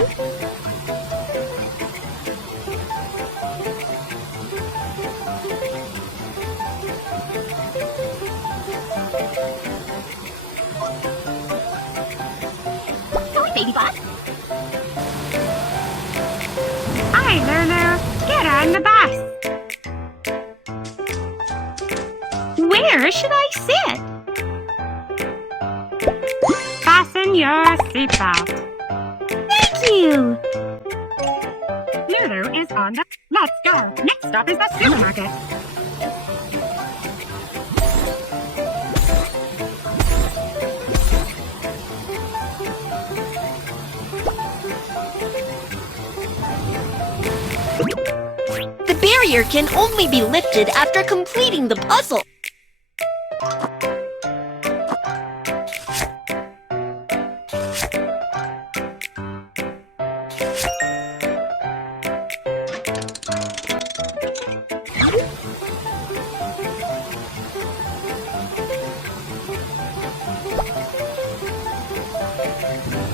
Sorry, baby bot. Hi, Lulu. Get on the bus. Where should I sit? Fasten your seatbelt. Thank you. Lulu is on the... Let's go. Next stop is the supermarket. The barrier can only be lifted after completing the puzzle.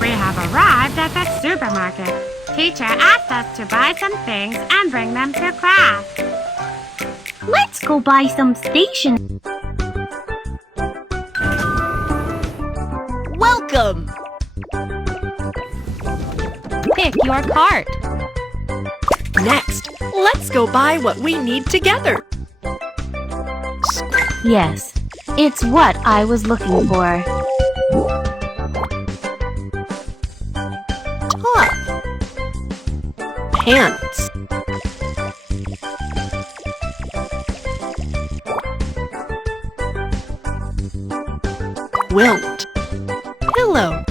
We have arrived at the supermarket. Teacher asked us to buy some things and bring them to class. Let's go buy some stationery. Welcome! Pick your cart. Next, let's go buy what we need together. Yes, it's what I was looking for. Top. Pants. Quilt. Pillow.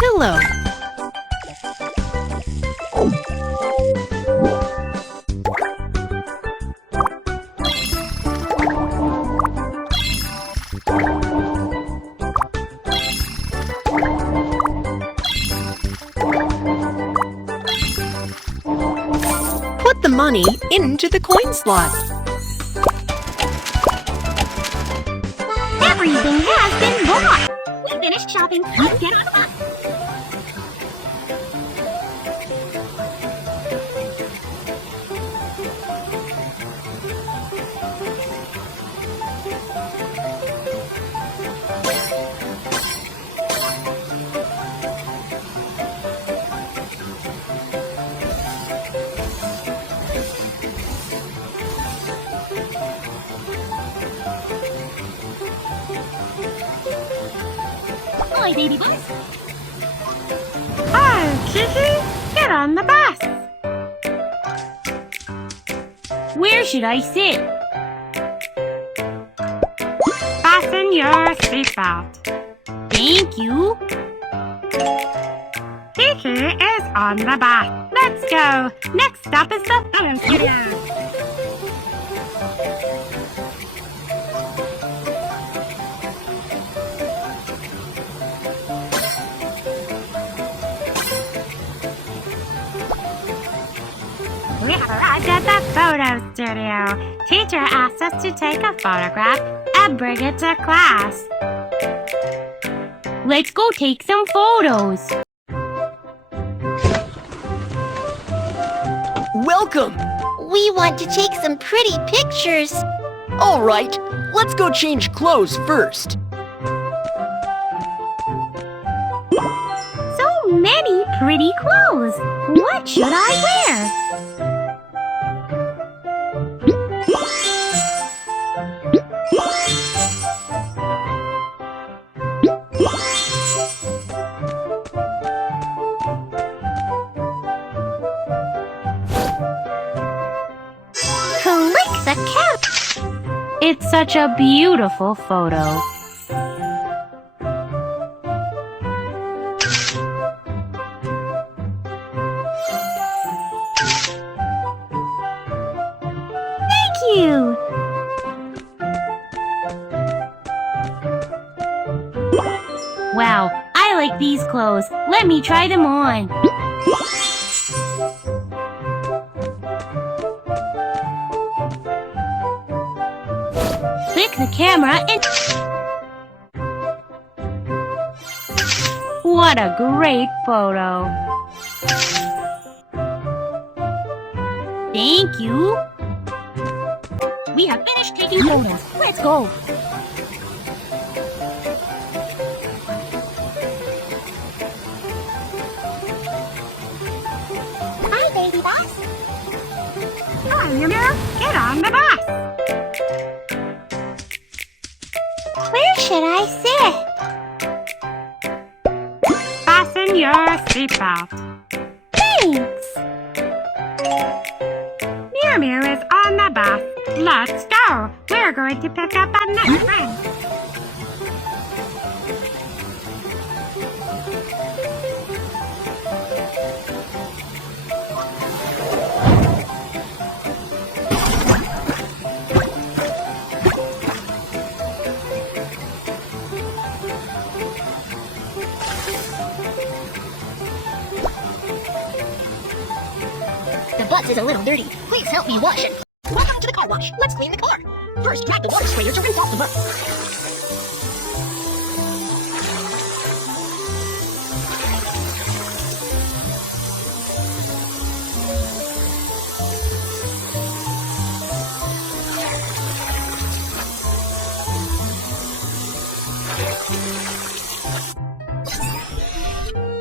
Pillow. Put the money into the coin slot. Everything has been bought. We finished shopping. Let's get on the bus. Hi, baby bus. Oh, Kiki, get on the bus. Where should I sit? Fasten your seatbelt. Thank you. Kiki is on the bus. Let's go. Next stop is the photo studio. We have arrived at the photo studio. Teacher asked us to take a photograph and bring it to class. Let's go take some photos. Welcome! We want to take some pretty pictures. All right, let's go change clothes first. So many pretty clothes. What should I wear? Click the cap. It's such a beautiful photo. Thank you. Wow, I like these clothes. Let me try them on. Click the camera and... What a great photo! Thank you! We have finished taking photos. Let's go! Hi, baby boss. Come on, Lulu. Get on the bus! Where should I sit? Fasten your seatbelt. Thanks. Mew Mew is on the bus. Let's go! We're going to pick up our next friend. The bus is a little dirty. Please help me wash it. Welcome to the car wash. Let's clean the car. First, drag the water sprayer to rinse off the mud.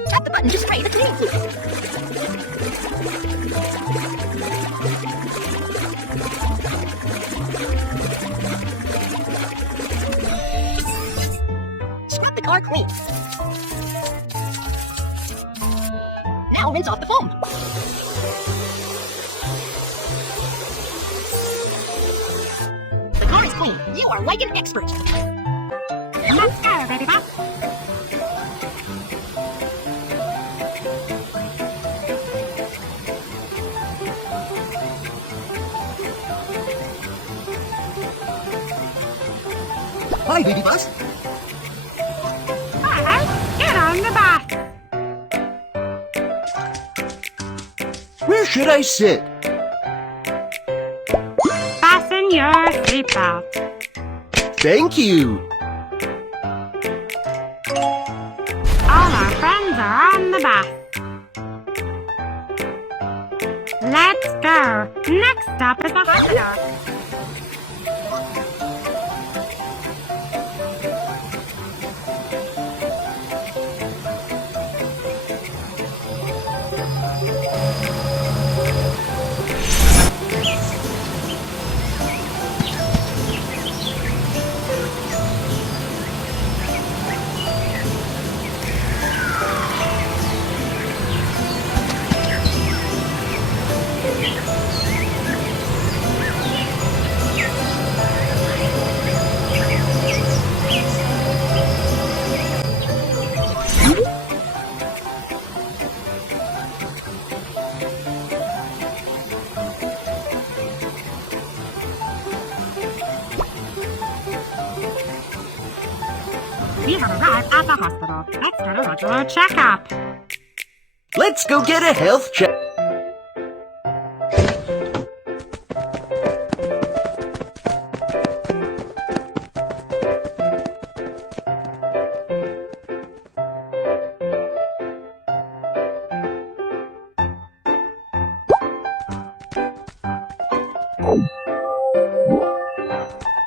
Tap the button to spray the cleaning fluid. Scrub the car clean. Now rinse off the foam. The car is clean. You are like an expert. Let's go, baby bus! Hi, baby bus. Alright, get on the bus! Where should I sit? Fasten your seatbelt. Thank you. All our friends are on the bus. Let's go. Next stop is the hospital. We have arrived at the hospital. Let's get a regular checkup. Let's go get a health check.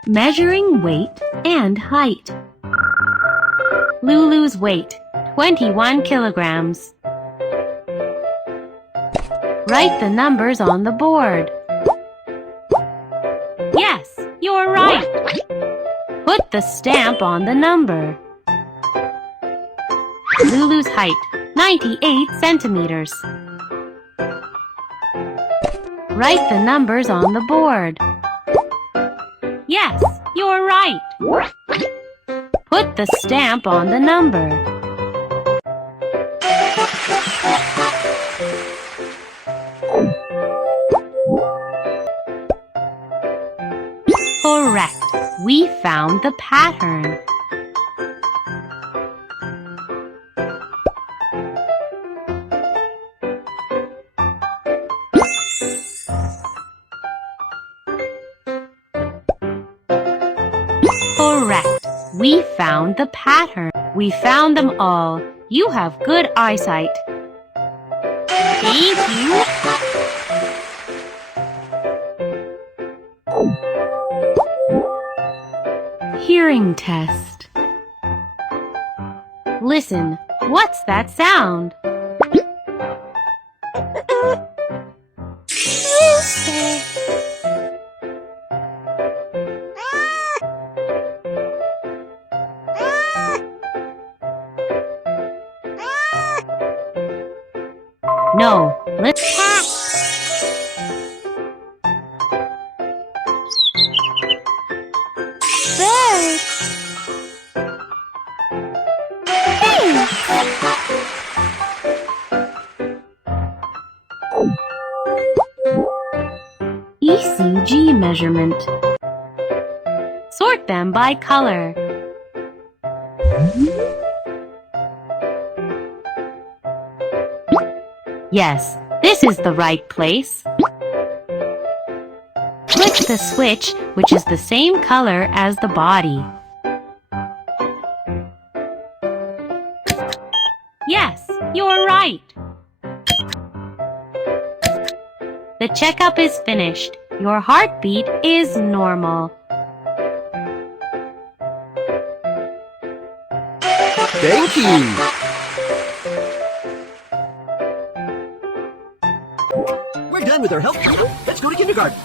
Measuring weight and height. Lulu's weight, 21 kilograms. Write the numbers on the board. Yes, you're right. Put the stamp on the number. Lulu's height, 98 centimeters. Write the numbers on the board. Yes, you're right. Put the stamp on the number. Correct. We found the pattern. Correct. We found the pattern. We found them all. You have good eyesight. Thank you. Hearing test. Listen, what's that sound? Rooster. No, let's Cat. Bird. ECG measurement. Sort them by color. Yes, this is the right place. Click the switch, which is the same color as the body. Yes, you're right. The checkup is finished. Your heartbeat is normal. Thank you. We're done with our health checkup. Let's go to kindergarten.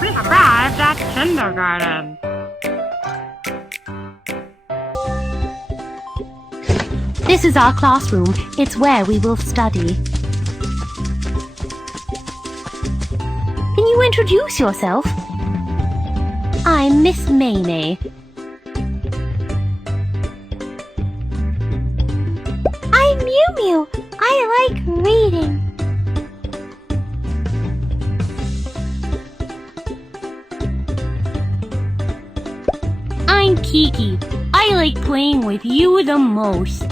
We arrived at kindergarten. This is our classroom. It's where we will study. Can you introduce yourself? I'm Miss Maymay. I'm Mew Mew. I like reading. I'm Kiki. I like playing with you the most.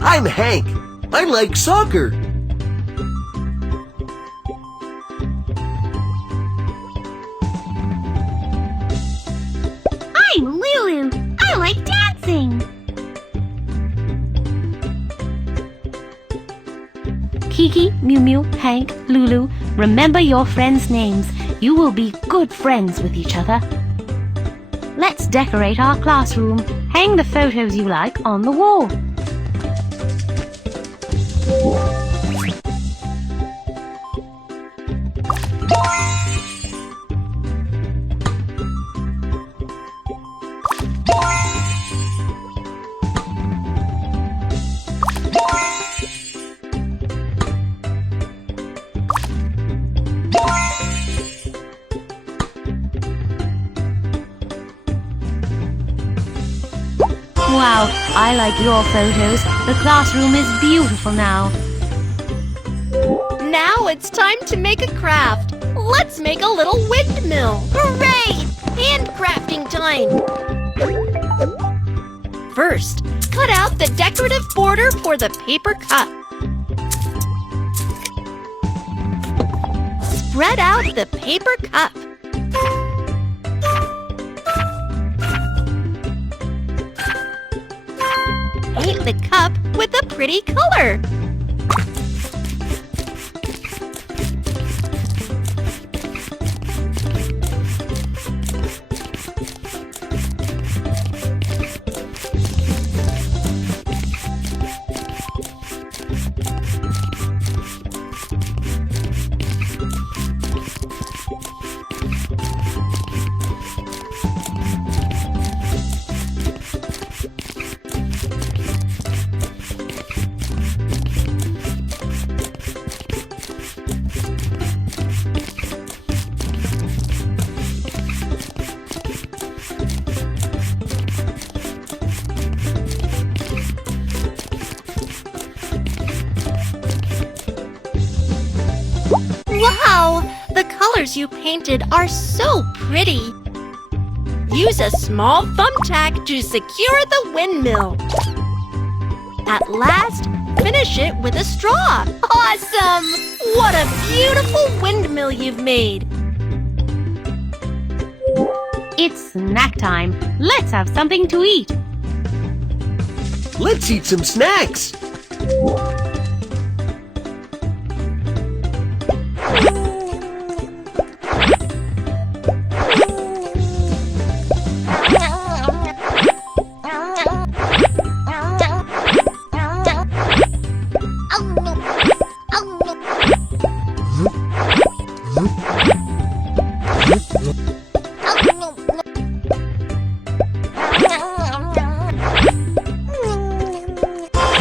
I'm Hank. I like soccer. I'm Lulu. I like dancing. Kiki, Mew Mew, Hank, Lulu, remember your friends' names. You will be good friends with each other. Let's decorate our classroom. Hang the photos you like on the wall. Wow, I like your photos. The classroom is beautiful now. Now it's time to make a craft. Let's make a little windmill. Hooray! Handcrafting time. First, cut out the decorative border for the paper cup. Spread out the paper cup. Paint the cup with a pretty color. Wow! The colors you painted are so pretty. Use a small thumbtack to secure the windmill. At last, finish it with a straw. Awesome! What a beautiful windmill you've made. It's snack time. Let's have something to eat. Let's eat some snacks.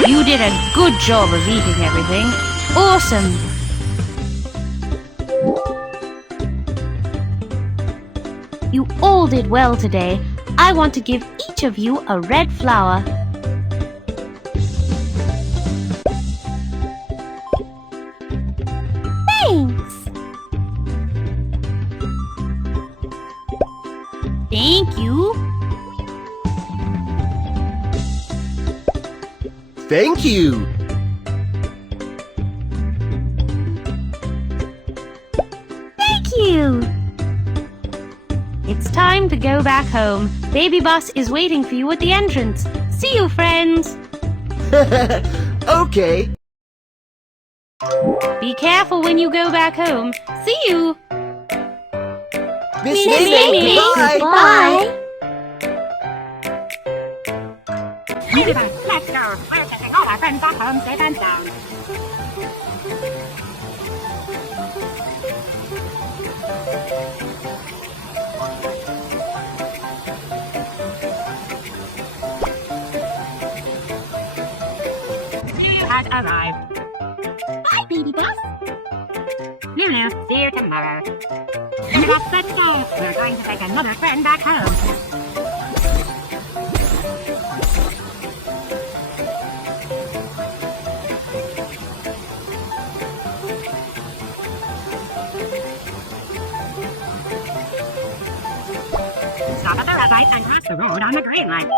You did a good job of eating everything. Awesome! You all did well today. I want to give each of you a red flower. Thanks. Thank you. Thank you. Thank you. It's time to go back home. Baby Bus is waiting for you at the entrance. See you, friends. Okay. Be careful when you go back home. See you. Miss Miss Nene, Nene, goodbye. Bye. Let's go. We're taking all our friends back home safe and sound. He has arrived. Bye, baby bus. Lulu, see you tomorrow. Let's go. We're going to take another friend back home. Stop at the red light and cross the road on the green light.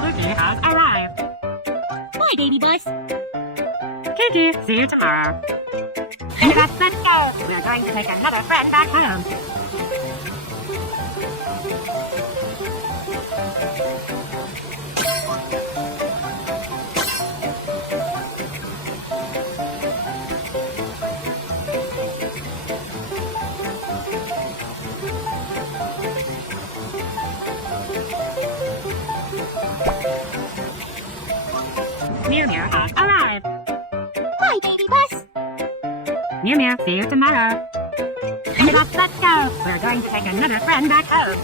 Lifty has arrived. Bye, baby bus. Kiki, see you tomorrow. Let's go. We're going to take another friend back home. Mew Mew has arrived. Bye, baby bus. Mew Mew, see you tomorrow. Let's go. We're going to take another friend back home.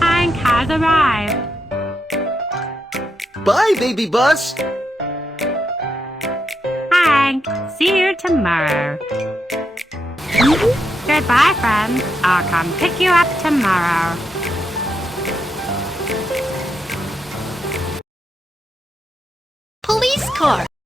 Hank has arrived. Bye, baby bus. Hank, see you tomorrow. Goodbye, friends. I'll come pick you up tomorrow. Police car.